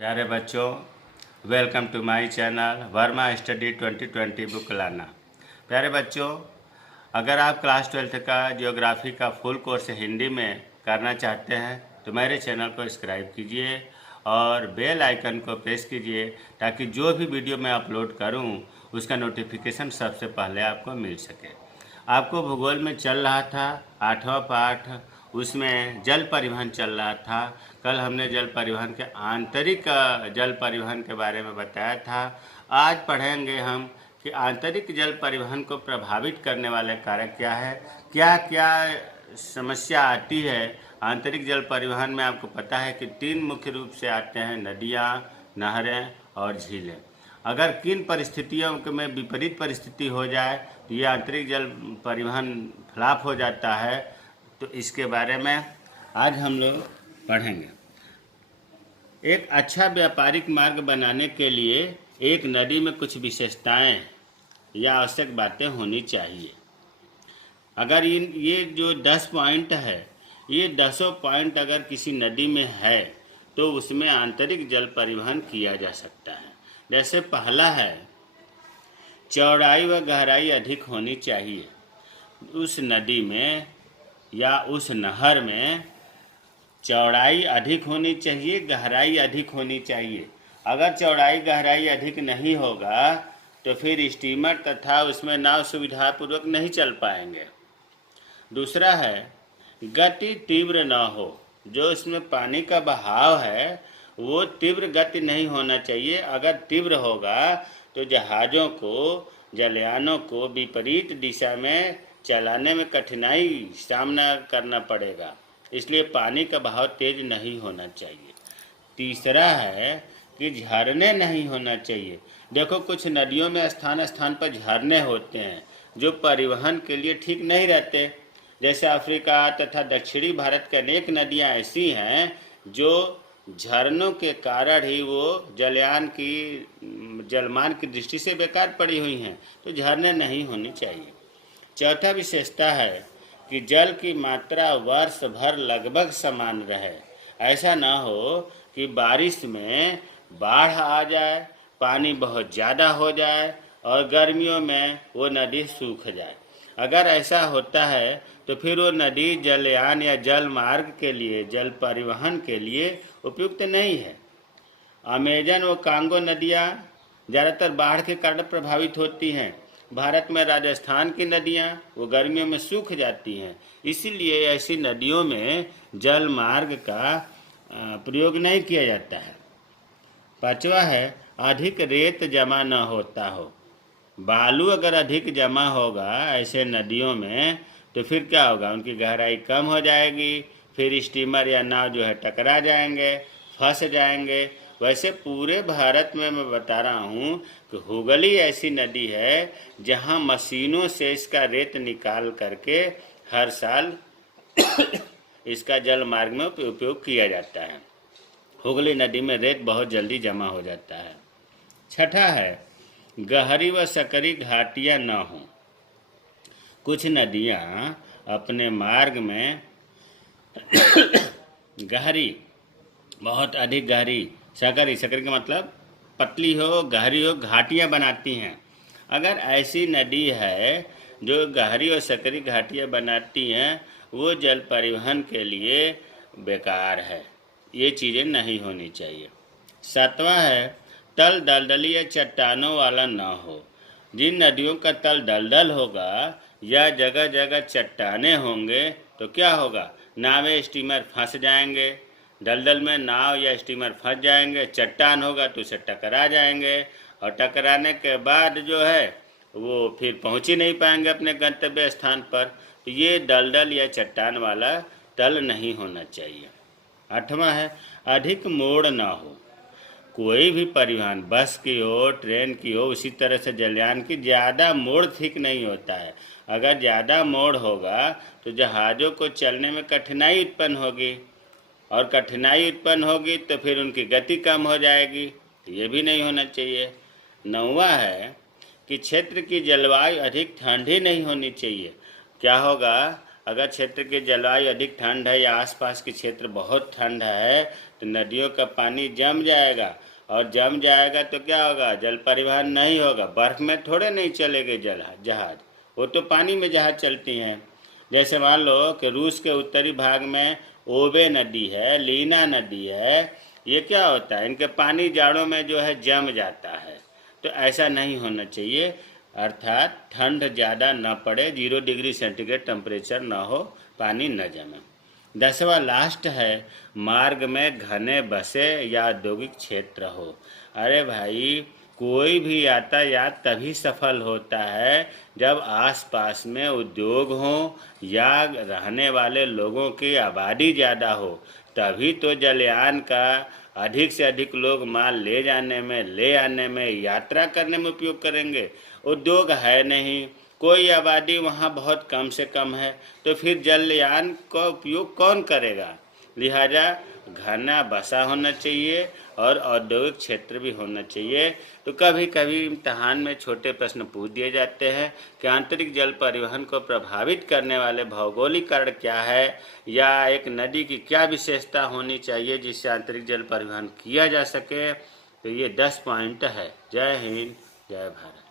प्यारे बच्चों, welcome to my channel Verma study 2020 book लाना। प्यारे बच्चों, अगर आप क्लास 12th का जियोग्राफी का फुल कोर्स हिंदी में करना चाहते हैं तो मेरे चैनल को सब्सक्राइब कीजिए और बेल आइकन को प्रेस कीजिए ताकि जो भी वीडियो मैं अपलोड करूं उसका नोटिफिकेशन सबसे पहले आपको मिल सके। आपको भूगोल में चल रहा था 8वां पाठ, उसमें जल परिवहन चल रहा था। कल हमने जल परिवहन के आंतरिक जल परिवहन के बारे में बताया था। आज पढ़ेंगे हम कि आंतरिक जल परिवहन को प्रभावित करने वाले कारक क्या है, क्या क्या समस्या आती है। आंतरिक जल परिवहन में आपको पता है कि 3 मुख्य रूप से आते हैं, नदियाँ, नहरें और झीलें। अगर किन परिस्थितियों में विपरीत परिस्थिति हो जाए तो ये आंतरिक जल परिवहन फ्लॉप हो जाता है, तो इसके बारे में आज हम लोग पढ़ेंगे। एक अच्छा व्यापारिक मार्ग बनाने के लिए एक नदी में कुछ विशेषताएं या आवश्यक बातें होनी चाहिए। अगर ये जो 10 पॉइंट है, ये 10 पॉइंट अगर किसी नदी में है तो उसमें आंतरिक जल परिवहन किया जा सकता है। जैसे पहला है, चौड़ाई व गहराई अधिक होनी चाहिए। उस नदी में या उस नहर में चौड़ाई अधिक होनी चाहिए, गहराई अधिक होनी चाहिए। अगर चौड़ाई गहराई अधिक नहीं होगा तो फिर स्टीमर तथा उसमें नाव सुविधापूर्वक नहीं चल पाएंगे। दूसरा है, गति तीव्र न हो। जो इसमें पानी का बहाव है वो तीव्र गति नहीं होना चाहिए। अगर तीव्र होगा तो जहाज़ों को, जलयानों को विपरीत दिशा में चलाने में कठिनाई सामना करना पड़ेगा, इसलिए पानी का बहाव तेज नहीं होना चाहिए। तीसरा है कि झरने नहीं होना चाहिए। देखो, कुछ नदियों में स्थान स्थान पर झरने होते हैं जो परिवहन के लिए ठीक नहीं रहते। जैसे अफ्रीका तथा दक्षिणी भारत की अनेक नदियां ऐसी हैं जो झरनों के कारण ही वो जलमान की दृष्टि से बेकार पड़ी हुई हैं, तो झरने नहीं होनी चाहिए। चौथा विशेषता है कि जल की मात्रा वर्ष भर लगभग समान रहे। ऐसा न हो कि बारिश में बाढ़ आ जाए, पानी बहुत ज़्यादा हो जाए और गर्मियों में वो नदी सूख जाए। अगर ऐसा होता है तो फिर वो नदी जलयान या जल मार्ग के लिए, जल परिवहन के लिए उपयुक्त नहीं है। अमेजन व कांगो नदियाँ ज़्यादातर बाढ़ के कारण प्रभावित होती हैं। भारत में राजस्थान की नदियाँ वो गर्मियों में सूख जाती हैं, इसीलिए ऐसी नदियों में जल मार्ग का प्रयोग नहीं किया जाता है। पांचवा है, अधिक रेत जमा न होता हो। बालू अगर अधिक जमा होगा ऐसे नदियों में तो फिर क्या होगा, उनकी गहराई कम हो जाएगी, फिर स्टीमर या नाव जो है टकरा जाएंगे, फंस जाएंगे। वैसे पूरे भारत में मैं बता रहा हूँ कि हुगली ऐसी नदी है जहाँ मशीनों से इसका रेत निकाल करके हर साल इसका जल मार्ग में उपयोग किया जाता है। हुगली नदी में रेत बहुत जल्दी जमा हो जाता है। छठा है, गहरी व सकरी घाटियाँ न हों। कुछ नदियाँ अपने मार्ग में गहरी, बहुत अधिक गहरी, सकरी का मतलब पतली हो, गहरी हो, घाटियाँ बनाती हैं। अगर ऐसी नदी है जो गहरी और सकरी घाटियाँ बनाती हैं, वो जल परिवहन के लिए बेकार है। ये चीज़ें नहीं होनी चाहिए। सातवां है, तल दलदली या चट्टानों वाला न हो। जिन नदियों का तल दलदल होगा या जगह जगह चट्टाने होंगे तो क्या होगा, नावें स्टीमर फंस जाएंगे। दलदल में नाव या स्टीमर फंस जाएंगे, चट्टान होगा तो उसे टकरा जाएंगे और टकराने के बाद जो है वो फिर पहुंच ही नहीं पाएंगे अपने गंतव्य स्थान पर। तो ये दलदल या चट्टान वाला तल नहीं होना चाहिए। आठवां है, अधिक मोड़ ना हो। कोई भी परिवहन, बस की हो, ट्रेन की हो, उसी तरह से जलयान की, ज़्यादा मोड़ ठीक नहीं होता है। अगर ज़्यादा मोड़ होगा तो जहाज़ों को चलने में कठिनाई उत्पन्न होगी और कठिनाई उत्पन्न होगी तो फिर उनकी गति कम हो जाएगी। ये भी नहीं होना चाहिए। नौवां है कि क्षेत्र की जलवायु अधिक ठंडी नहीं होनी चाहिए। क्या होगा, अगर क्षेत्र की जलवायु अधिक ठंड है या आसपास के क्षेत्र बहुत ठंड है तो नदियों का पानी जम जाएगा, और जम जाएगा तो क्या होगा, जल परिवहन नहीं होगा। बर्फ में थोड़े नहीं चलेंगे जहाज, वो तो पानी में जहाज चलती हैं। जैसे मान लो कि रूस के उत्तरी भाग में ओबे नदी है, लीना नदी है, ये क्या होता है, इनके पानी जाड़ों में जो है जम जाता है। तो ऐसा नहीं होना चाहिए, अर्थात ठंड ज़्यादा न पड़े, 0 डिग्री सेंटीग्रेड टेम्परेचर न हो, पानी न जमे। 10वां लास्ट है, मार्ग में घने बसे या औद्योगिक क्षेत्र हो। अरे भाई, कोई भी यातायात तभी सफल होता है जब आसपास में उद्योग हो या रहने वाले लोगों की आबादी ज़्यादा हो, तभी तो जलयान का अधिक से अधिक लोग माल ले आने में, यात्रा करने में उपयोग करेंगे। उद्योग है नहीं, कोई आबादी वहाँ बहुत कम से कम है, तो फिर जलयान का उपयोग कौन करेगा। लिहाजा घना बसा होना चाहिए और औद्योगिक क्षेत्र भी होना चाहिए। तो कभी कभी इम्तहान में छोटे प्रश्न पूछ दिए जाते हैं कि आंतरिक जल परिवहन को प्रभावित करने वाले भौगोलिक कारण क्या है, या एक नदी की क्या विशेषता होनी चाहिए जिससे आंतरिक जल परिवहन किया जा सके। तो ये 10 पॉइंट है। जय हिंद, जय भारत।